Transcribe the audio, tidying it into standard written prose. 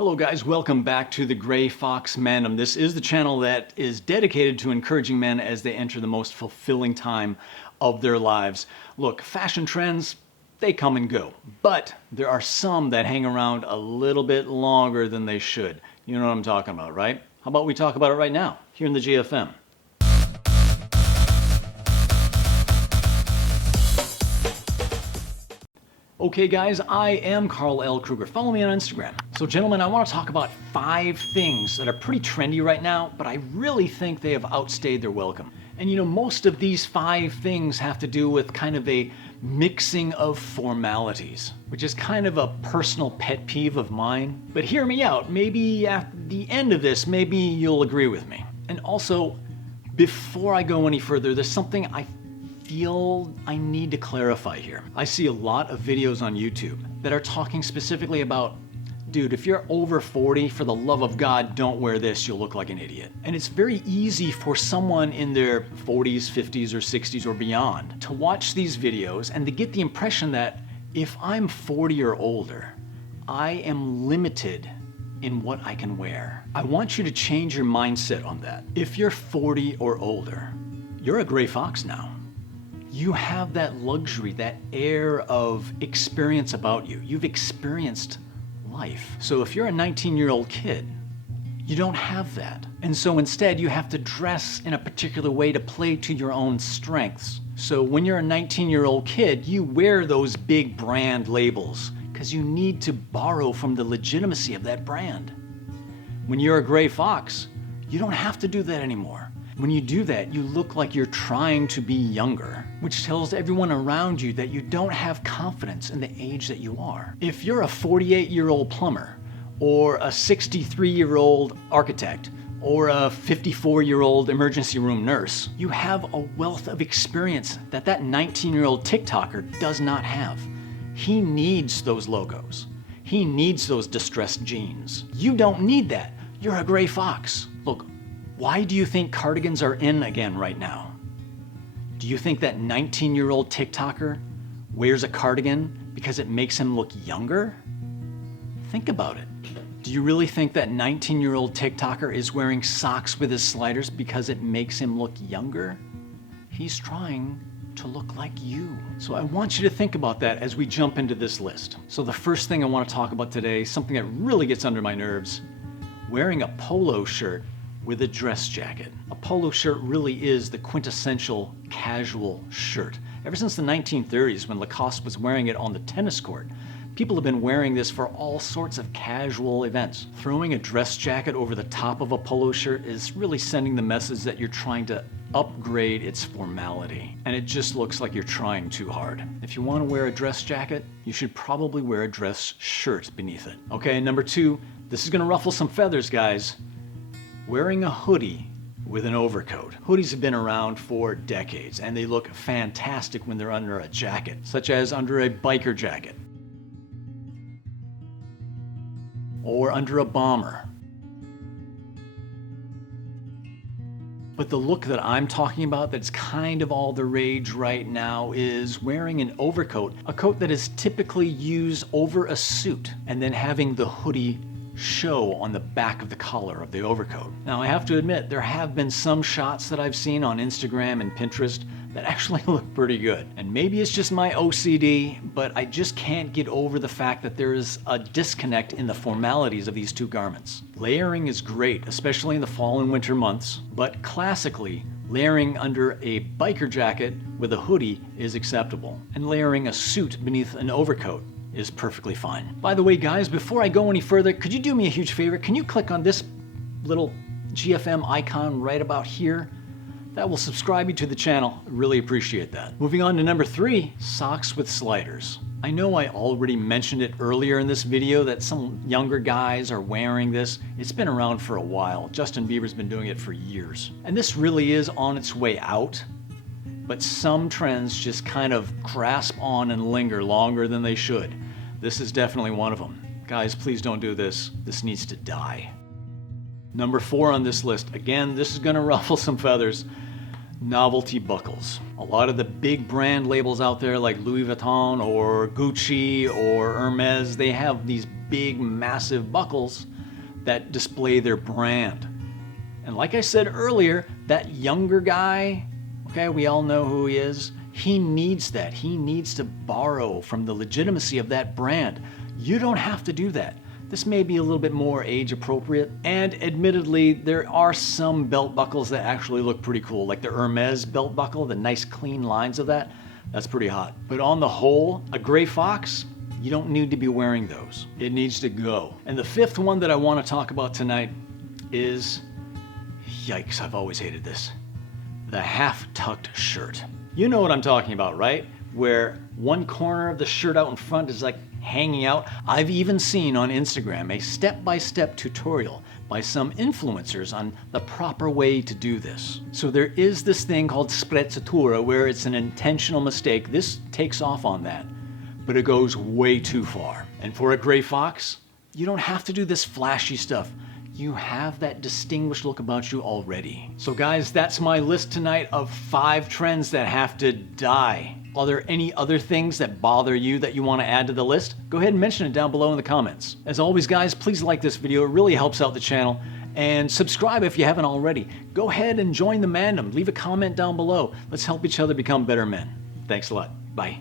Hello guys, welcome back to the Gray Fox Mandem. This is the channel that is dedicated to encouraging men as they enter the most fulfilling time of their lives. Look, fashion trends, they come and go, but there are some that hang around a little bit longer than they should. You know what I'm talking about, right? How about we talk about it right now, here in the GFM. Okay guys, I am Carl L. Kruger. Follow me on Instagram. So gentlemen, I want to talk about 5 things that are pretty trendy right now, but I really think they have outstayed their welcome. And you know, most of these 5 things have to do with kind of a mixing of formalities, which is kind of a personal pet peeve of mine. But hear me out, maybe at the end of this, maybe you'll agree with me. And also, before I go any further, there's something I feel I need to clarify here. I see a lot of videos on YouTube that are talking specifically about, dude, if you're over 40, for the love of God, don't wear this, you'll look like an idiot. And it's very easy for someone in their 40s, 50s, or 60s or beyond to watch these videos and to get the impression that if I'm 40 or older, I am limited in what I can wear. I want you to change your mindset on that. If you're 40 or older, you're a gray fox now. You have that luxury, that air of experience about you. You've experienced life. So if you're a 19-year-old kid, you don't have that. And so instead, you have to dress in a particular way to play to your own strengths. So when you're a 19-year-old kid, you wear those big brand labels because you need to borrow from the legitimacy of that brand. When you're a gray fox, you don't have to do that anymore. When you do that, you look like you're trying to be younger, which tells everyone around you that you don't have confidence in the age that you are. If you're a 48-year-old plumber, or a 63-year-old architect, or a 54-year-old emergency room nurse, you have a wealth of experience that 19-year-old TikToker does not have. He needs those logos. He needs those distressed jeans. You don't need that. You're a gray fox. Look, why do you think cardigans are in again right now? Do you think that 19-year-old TikToker wears a cardigan because it makes him look younger? Think about it. Do you really think that 19-year-old TikToker is wearing socks with his sliders because it makes him look younger? He's trying to look like you. So I want you to think about that as we jump into this list. So the first thing I want to talk about today, something that really gets under my nerves, wearing a polo shirt with a dress jacket. A polo shirt really is the quintessential casual shirt. Ever since the 1930s, when Lacoste was wearing it on the tennis court, people have been wearing this for all sorts of casual events. Throwing a dress jacket over the top of a polo shirt is really sending the message that you're trying to upgrade its formality. And it just looks like you're trying too hard. If you want to wear a dress jacket, you should probably wear a dress shirt beneath it. Okay, number 2, this is gonna ruffle some feathers, guys. Wearing a hoodie with an overcoat. Hoodies have been around for decades and they look fantastic when they're under a jacket, such as under a biker jacket or under a bomber. But the look that I'm talking about that's kind of all the rage right now is wearing an overcoat, a coat that is typically used over a suit, and then having the hoodie show on the back of the collar of the overcoat. Now I have to admit, there have been some shots that I've seen on Instagram and Pinterest that actually look pretty good. And maybe it's just my OCD, but I just can't get over the fact that there is a disconnect in the formalities of these two garments. Layering is great, especially in the fall and winter months, but classically, layering under a biker jacket with a hoodie is acceptable, and layering a suit beneath an overcoat is perfectly fine. By the way, guys, before I go any further, could you do me a huge favor? Can you click on this little GFM icon right about here? That will subscribe you to the channel. I really appreciate that. Moving on to number 3, socks with sliders. I know I already mentioned it earlier in this video that some younger guys are wearing this. It's been around for a while. Justin Bieber's been doing it for years. And this really is on its way out. But some trends just kind of grasp on and linger longer than they should. This is definitely one of them. Guys, please don't do this. This needs to die. Number 4 on this list. Again, this is gonna ruffle some feathers. Novelty buckles. A lot of the big brand labels out there like Louis Vuitton or Gucci or Hermes, they have these big massive buckles that display their brand. And like I said earlier, that younger guy, okay, we all know who he is, he needs that. He needs to borrow from the legitimacy of that brand. You don't have to do that. This may be a little bit more age appropriate, and admittedly, there are some belt buckles that actually look pretty cool, like the Hermes belt buckle, the nice clean lines of that, that's pretty hot. But on the whole, a gray fox, you don't need to be wearing those. It needs to go. And the fifth one that I want to talk about tonight is, yikes, I've always hated this, the half-tucked shirt. You know what I'm talking about, right? Where one corner of the shirt out in front is like hanging out. I've even seen on Instagram a step-by-step tutorial by some influencers on the proper way to do this. So there is this thing called sprezzatura where it's an intentional mistake. This takes off on that, but it goes way too far. And for a gray fox, you don't have to do this flashy stuff. You have that distinguished look about you already. So guys, that's my list tonight of 5 trends that have to die. Are there any other things that bother you that you want to add to the list? Go ahead and mention it down below in the comments. As always guys, please like this video, it really helps out the channel. And subscribe if you haven't already. Go ahead and join the Mandem, leave a comment down below. Let's help each other become better men. Thanks a lot, bye.